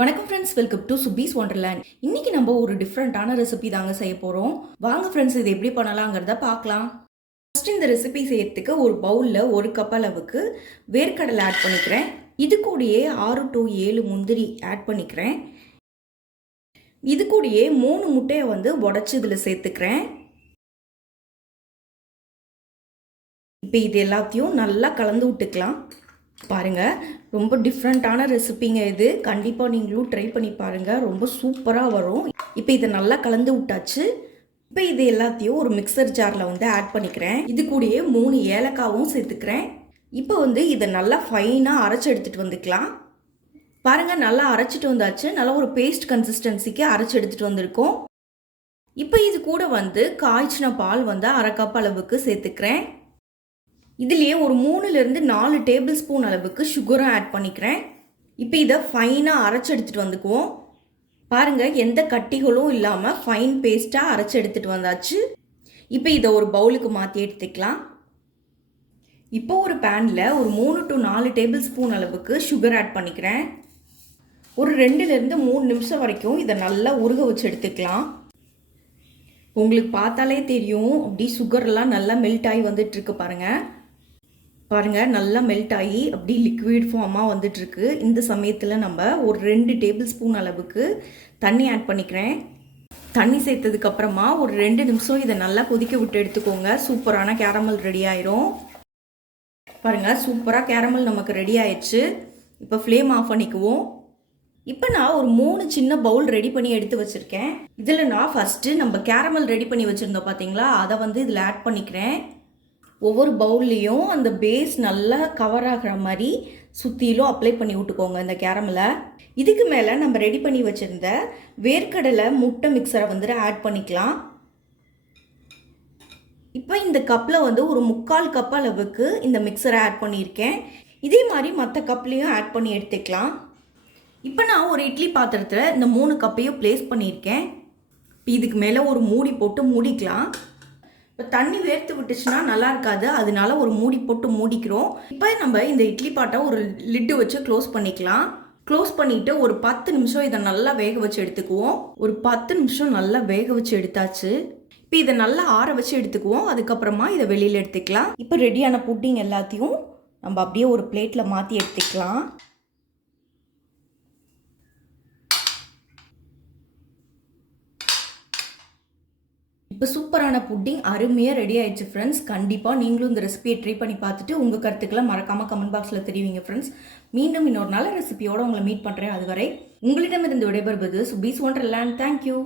வணக்கம் friends, welcome to சுபீஸ் wonderland. இன்னைக்கு நம்ம ஒரு டிஃப்ரெண்ட்டான ரெசிபி தாங்க செய்ய போகிறோம். வாங்க ஃப்ரெண்ட்ஸ், இது எப்படி பண்ணலாங்கிறத பார்க்கலாம். ஃபர்ஸ்ட் இந்த ரெசிபி செய்யறதுக்கு ஒரு பவுலில் 1 கப் அளவுக்கு வேர்க்கடலை ஆட் பண்ணிக்கிறேன். இது கூடயே 6 to 7 முந்திரி ஆட் பண்ணிக்கிறேன். இது கூடயே 3 முட்டையை உடச்சி இதில் சேர்த்துக்கிறேன். இப்போ இது எல்லாத்தையும் நல்லா கலந்து விட்டுக்கலாம். பாருங்கள், ரொம்ப டிஃப்ரெண்ட்டான ரெசிபிங்க இது. கண்டிப்பாக நீங்களும் ட்ரை பண்ணி பாருங்கள், ரொம்ப சூப்பராக வரும். இப்போ இதை நல்லா கலந்து விட்டாச்சு. இப்போ இது எல்லாத்தையும் ஒரு மிக்சர் ஜாரில் ஆட் பண்ணிக்கிறேன். இது கூடயே 3 ஏலக்காவும் சேர்த்துக்கிறேன். இப்போ இதை நல்லா ஃபைனாக அரைச்சி எடுத்துகிட்டு வந்துக்கலாம். பாருங்கள், நல்லா அரைச்சிட்டு வந்தாச்சு. நல்லா ஒரு பேஸ்ட் கன்சிஸ்டன்சிக்கு அரைச்சி எடுத்துகிட்டு வந்திருக்கோம். இப்போ இது கூட காய்ச்சின பால் 1/2 கப் அளவுக்கு சேர்த்துக்கிறேன். இதுலேயே ஒரு 3லேருந்து 4 டேபிள் ஸ்பூன் அளவுக்கு சுகரும் ஆட் பண்ணிக்கிறேன். இப்போ இதை ஃபைனாக அரைச்சி எடுத்துகிட்டு வந்துக்குவோம். பாருங்கள், எந்த கட்டிகளும் இல்லாமல் ஃபைன் பேஸ்ட்டாக அரைச்சி எடுத்துகிட்டு வந்தாச்சு. இப்போ இதை ஒரு பவுலுக்கு மாற்றி எடுத்துக்கலாம். இப்போ ஒரு பேனில் ஒரு 3 to 4 டேபிள் ஸ்பூன் அளவுக்கு சுகர் ஆட் பண்ணிக்கிறேன். ஒரு 2லேருந்து 3 நிமிஷம் வரைக்கும் இதை நல்லா உருக வச்சு எடுத்துக்கலாம். உங்களுக்கு பார்த்தாலே தெரியும், அப்படி சுகர்லாம் நல்லா மெல்ட் ஆகி வந்துட்டுருக்கு பாருங்கள். பாருங்கள், நல்லா மெல்ட் ஆகி அப்படி லிக்விட் ஃபார்மாக வந்துட்டுருக்கு. இந்த சமயத்தில் நம்ம ஒரு 2 டேபிள் ஸ்பூன் அளவுக்கு தண்ணி ஆட் பண்ணிக்கிறேன். தண்ணி சேர்த்ததுக்கப்புறமா ஒரு 2 நிமிஷம் இதை நல்லா கொதிக்க விட்டு எடுத்துக்கோங்க. சூப்பரான கேரமல் ரெடி ஆயிரும். பாருங்கள், சூப்பராக கேரமல் நமக்கு ரெடி ஆயிடுச்சு. இப்போ ஃப்ளேம் ஆஃப் பண்ணிக்குவோம். இப்போ நான் ஒரு 3 சின்ன பவுல் ரெடி பண்ணி எடுத்து வச்சுருக்கேன். இதில் நான் ஃபஸ்ட்டு நம்ம கேரமல் ரெடி பண்ணி வச்சுருந்தோம் பார்த்தீங்களா, அதை இதில் ஆட் பண்ணிக்கிறேன். ஒவ்வொரு பவுல்லையும் அந்த பேஸ் நல்லா கவர் ஆகிற மாதிரி சுற்றிலும் அப்ளை பண்ணி விட்டுக்கோங்க இந்த கேரமலை. இதுக்கு மேலே நம்ம ரெடி பண்ணி வச்சுருந்த வேர்க்கடலை முட்டை மிக்சரை ஆட் பண்ணிக்கலாம். இப்போ இந்த கப்பில் ஒரு 3/4 கப் அளவுக்கு இந்த மிக்சரை ஆட் பண்ணியிருக்கேன். இதே மாதிரி மற்ற கப்லேயும் ஆட் பண்ணி எடுத்துக்கலாம். இப்போ நான் ஒரு இட்லி பாத்திரத்தில் இந்த 3 கப்பையும் ப்ளேஸ் பண்ணியிருக்கேன். இதுக்கு மேலே ஒரு மூடி போட்டு மூடிக்கலாம். இப்போ தண்ணி வேர்த்து விட்டுச்சுன்னா நல்லா இருக்காது, அதனால ஒரு மூடி போட்டு மூடிக்கிறோம். இப்போ நம்ம இந்த இட்லி பாட்டை ஒரு லிட்டு வச்சு க்ளோஸ் பண்ணிக்கலாம். க்ளோஸ் பண்ணிவிட்டு ஒரு 10 நிமிஷம் இதை நல்லா வேக வச்சு எடுத்துக்குவோம். ஒரு 10 நிமிஷம் நல்லா வேக வச்சு எடுத்தாச்சு. இப்போ இதை நல்லா ஆற வச்சு எடுத்துக்குவோம். அதுக்கப்புறமா இதை வெளியில் எடுத்துக்கலாம். இப்போ ரெடியான புட்டிங் எல்லாத்தையும் நம்ம அப்படியே ஒரு பிளேட்டில் மாற்றி எடுத்துக்கலாம். இப்போ சூப்பரான புட்டிங் அருமையாக ரெடி ஆயிடுச்சு ஃப்ரெண்ட்ஸ். கண்டிப்பாக நீங்களும் இந்த ரெசிபியை ட்ரை பண்ணி பார்த்துட்டு உங்கள் கருத்துக்களை மறக்காமல் கமெண்ட் பாக்ஸில் தெரிவிங்க ஃப்ரெண்ட்ஸ். மீண்டும் இன்னொரு நல்ல ரெசிபியோடு உங்களை மீட் பண்ணுறேன். அதுவரை உங்களிடமிருந்து விடைபெறுவது சுபீஸ் ஒண்டர்லேண்ட். தேங்க்யூ.